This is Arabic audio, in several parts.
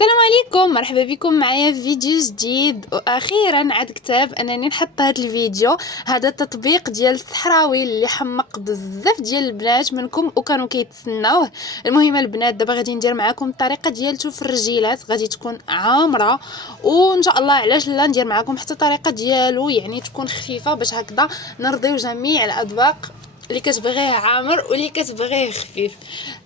السلام عليكم، مرحبا بكم معايا في فيديو جديد. واخيرا عاد كتاب انني نحط هذا الفيديو. هذا التطبيق ديال الصحراوي اللي حمق بزاف ديال البنات منكم وكانوا كيتسناوه. المهم البنات دابا غادي ندير معكم الطريقه ديالته في الرجيلات، غادي تكون عامره وان شاء الله علاش لا ندير معكم حتى الطريقه ديالو يعني تكون خفيفه باش هكذا نرضيو جميع الاذواق اللي كتبغيه عامر واللي كتبغيه خفيف.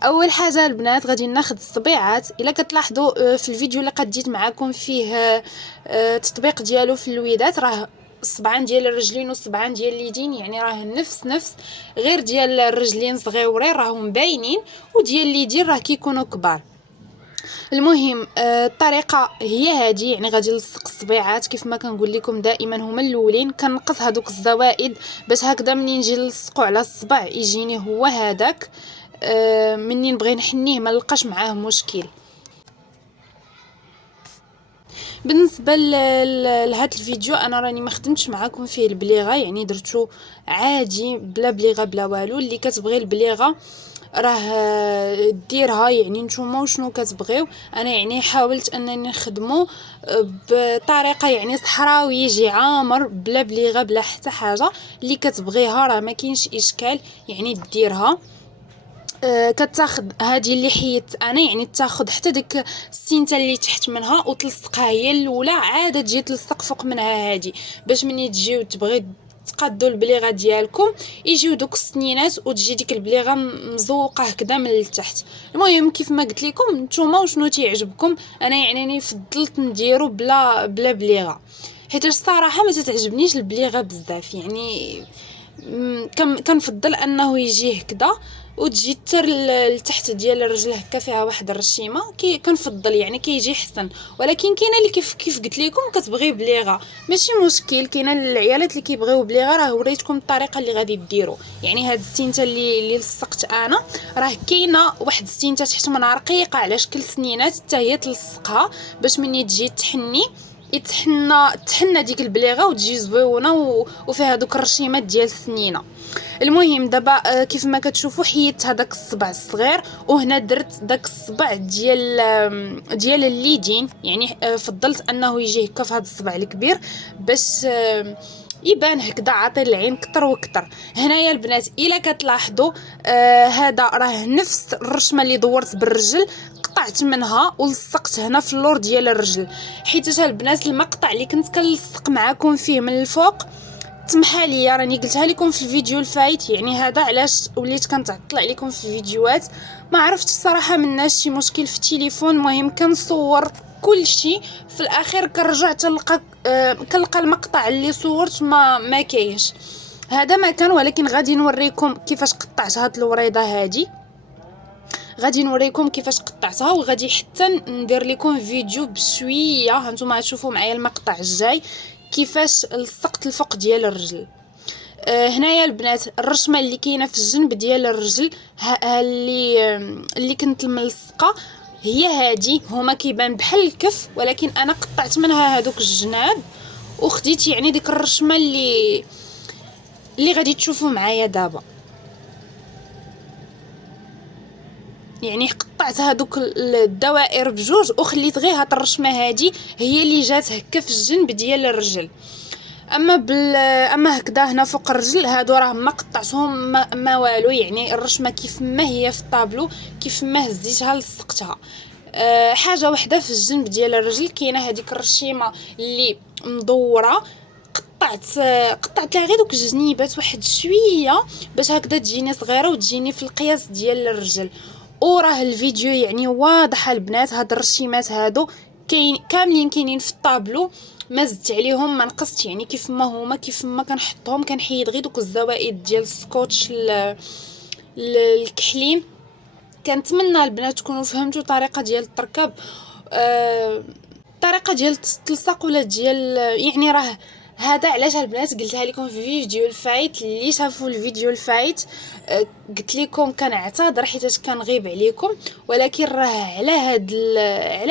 اول حاجه البنات غادي ناخذ الصبيعات. الا كتلاحظوا في الفيديو اللي قديت معكم فيه التطبيق ديالو في الويدات، راه الصبعان ديال الرجلين والصبعان ديال اليدين يعني راه نفس غير ديال الرجلين صغيورين راهم باينين وديال اليدين راه كيكونوا كبار. المهم الطريقه هي هذه، يعني غادي نلصق الصبيعات كيف ما كنقول لكم دائما هما الاولين، كنقص هذوك الزوائد باش هكذا منين نجي نلصقو على الصبع يجيني هو هذاك. منين نبغي نحنيه ما نلقاش معاه مشكل. بالنسبه لهذا الفيديو انا راني ما خدمتش معكم فيه البليغه، يعني درتو عادي بلا بليغه بلا والو. اللي كتبغي البليغه راه ديرها، يعني نتوما وشنو كتبغيو. انا يعني حاولت انني نخدمو بطريقه يعني صحراوي يجي عامر بلا بليغه بلا حتى حاجه. اللي كتبغيها راه ما كاينش اشكال يعني ديرها. كتاخد هذه اللي حيت انا يعني تاخد حتى ديك السينته اللي تحت منها وتلصقها هي الاولى، عاده تجي تلصق فوق منها هذه باش ملي تجيو تبغي تقادوا البليغه ديالكم يجيو دوك السنينات وتجي ديك البليغه مزوقه هكذا من التحت. المهم كيف ما قلت لكم نتوما وشنو تيعجبكم. انا يعني فضلت نديرو بلا بليغه حيت الصراحه ما تتعجبنيش البليغه بزاف، يعني كنفضل انه يجي هكذا وتجي تر لتحت ديال الرجل هكا فيها واحد الرشيمه كنفضل يعني كيجي حسن. ولكن كاينه اللي كيف قلت لكم كتبغي بليغه ماشي مشكل، كاينه العيالات اللي كيبغيو بليغه راه وريتكم الطريقه اللي غادي ديروا. يعني هاد السينته اللي لصقت انا راه كاينه واحد السينته تحت منها رقيقه على شكل سنينات حتى هي تلصقها باش مني تجي تحني تحنى ديك البليغه وتجي زويونه وفيها دوك الرشيمات ديال السنينه. المهم دابا كيف ما كتشوفوا حيدت هذاك الصبع الصغير وهنا درت داك الصبع ديال اليدين، يعني فضلت انه يجي هكا في هذا الصبع الكبير باش يبان هكذا عاطي العين كتر وكتر. هنايا البنات الا كتلاحظوا هذا راه نفس الرشمه اللي دورت بالرجل قطعت منها ولصقت هنا في اللور ديال الرجل، حيت البنات المقطع اللي كنت كنلصق معكم فيه من الفوق تمحى ليا راني قلتها لكم في الفيديو الفايت. يعني هذا علاش وليت كنتعطل عليكم في الفيديوهات، ما عرفتش صراحه مناش شي مشكل في التليفون. المهم كنصور كل شيء في الاخير كنرجع تلقى كنلقى المقطع اللي صورت ما كاينش. هذا ما كان، ولكن غادي نوريكم كيفاش قطعت هاد الوريضه هذه. غادي نوريكم كيفاش قطعتها وغادي حتى ندير لكم فيديو بشويه هانتوما تشوفوا معايا المقطع الجاي كيفاش لصقت الفوق ديال الرجل. هنايا البنات الرشمه اللي كاينه في الجنب ديال الرجل اللي كنت ملصقه هي هذه، هما كيبان بحال الكف ولكن انا قطعت منها هذوك الجناب وخديت يعني ديك الرشمه اللي غادي تشوفوا معايا دابا. يعني قطعت هذوك الدوائر بجوج وخليت غير هاد الرشمه هذه هي اللي جات هكا في الجنب ديال الرجل. اما هكذا هنا فوق الرجل هادو راه ما قطعتهم ما والو، يعني الرشمه كيف ما هي في الطابلو كيف ما هزيتها لصقتها. حاجه واحده في الجنب ديال الرجل كاينه هذيك الرشيمه اللي مدوره قطعت لها غير دوك الجنيبات واحد شويه باش هكذا تجيني صغيره وتجيني في القياس ديال الرجل. وراه الفيديو يعني واضحه البنات، هاد الرشيمات هادو كاملين كاينين في الطابلو، ما زدت عليهم ما نقصت، يعني كيف ما هما كيف ما كنحطهم كنحيد غير دوك الزوائد ديال السكوتش الكحلين. كنتمنى البنات تكونوا فهمتوا الطريقه ديال التركب، الطريقه ديال التلصق ولا ديال يعني راه هذا علاش البنات قلتها لكم في الفيديو الفايت. اللي شافوا الفيديو الفايت قلت لكم كنعتذر حيت كنغيب عليكم، ولكن راه على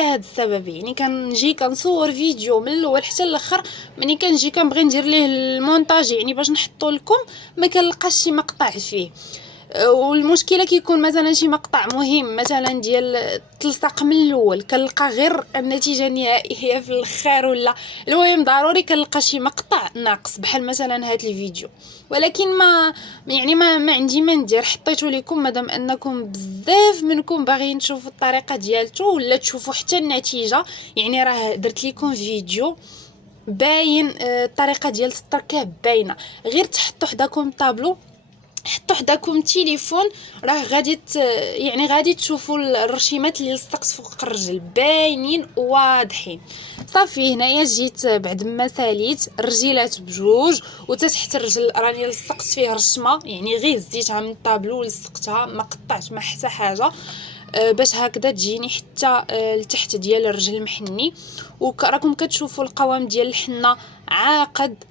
هاد السبب. يعني كنجي كنصور فيديو من الاول حتى الاخر، ملي كنجي كنبغي ندير ليه المونتاج يعني باش نحطو لكم ما كنلقاش شي مقطع فيه. والمشكله كيكون مثلا شي مقطع مهم مثلا ديال تلصق من الاول كنلقى غير النتيجه النهائيه في الاخر، ولا المهم ضروري كنلقى شي مقطع ناقص بحال مثلا هذا الفيديو. ولكن ما عندي ما ندير، حطيته لكم مادام انكم بزاف منكم باغيين تشوفوا الطريقه ديالته ولا تشوفوا حتى النتيجه. يعني راه درت لكم فيديو باين الطريقه ديال التركيب باينه، غير تحطوا حداكم طابلو، حطوا حداكم تليفون، راه يعني غادي تشوفوا الرشيمات اللي لصقت فوق الرجل باينين واضحين. صافي هنايا جيت بعد ما ساليت الرجيلات بجوج وتحت الرجل راني لصقت فيه رشمه، يعني غير زيتها من الطابلو ولصقتها، ما قطعت ما حتى حاجه، باش هكذا تجيني حتى لتحت ديال الرجل محني. وراكم كتشوفوا القوام ديال الحنه عاقد،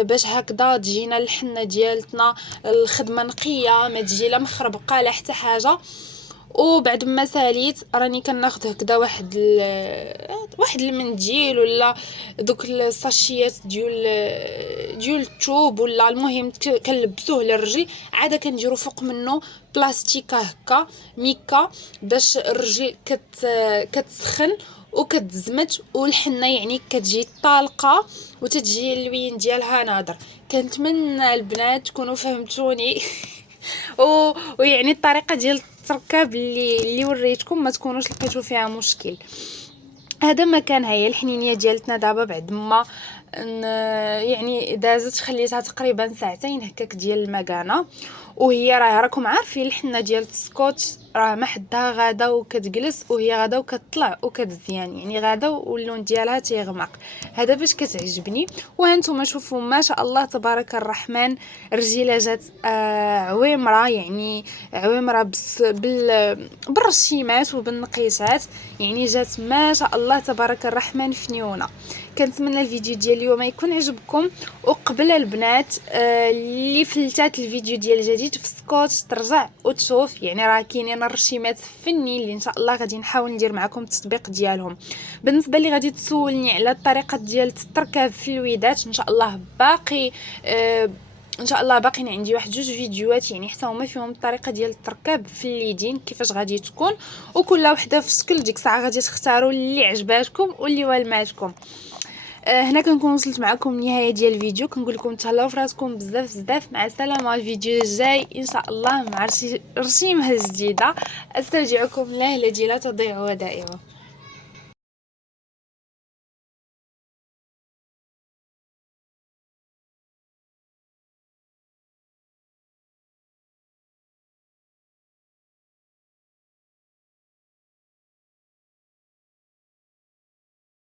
باش هكذا تجينا الحنه ديالتنا الخدمه نقيه، ما تجي لا مخربقه لا حتى حاجه. وبعد ما ساليت راني كناخذ هكذا واحد المنديل ولا دوك الساشيات ديال الثوب، ولا المهم كنلبسوه للرجل، عاده كنديروا فوق منه بلاستيكه هكا ميكا باش الرجل كتسخن وكتزمت، والحنه يعني كتجي طالقه وتتجي اللوين ديالها ناضر. كنتمنى البنات تكونوا فهمتوني ويعني الطريقه ديال التركاب اللي وريتكم ما تكونوش لقيتوا فيها مشكل. هذا ما كان. هي الحنينيه ديالتنا دابا بعد ما يعني دازت خليتها تقريبا ساعتين هكاك ديال المكانه، وهي راكم عارفين الحنه ديال السكوتش راه ما حدها غادا وكتجلس، وهي غادا وكتطلع وكتزيان، يعني غادا واللون ديالها تيغمق. هذا باش كتعجبني. وهانتوما شوفوا ما شاء الله تبارك الرحمن، رجيله جات عويمره، يعني عويمره بالرشيمات وبالنقيشات، يعني جات ما شاء الله تبارك الرحمن فنيونه. كنتمنى الفيديو ديال اليوم يكون عجبكم. وقبل البنات اللي فلتات الفيديو ديال الجديد في سكوتش ترجع وتشوف، يعني راه كاينين الرشيمات فنين اللي ان شاء الله غادي نحاول ندير معكم التطبيق ديالهم. بالنسبه لي غادي تسولني على الطريقه ديال التركاب في الودات، ان شاء الله باقي ان شاء الله باقيين عندي واحد جوج فيديوهات يعني حتى هما فيهم الطريقه ديال التركاب في اليدين كيفاش غادي تكون، وكل وحده في شكل. ديك الساعه غادي تختاروا اللي عجباتكم واللي والماتكم. هنا كنكون وصلت معكم النهايه ديال الفيديو، كنقول لكم تهلاو فراسكم بزاف بزاف. مع السلامه، الفيديو الجاي ان شاء الله مع رشيمه جديده. استرجعكم الله الذي لا تضيع ودائعه.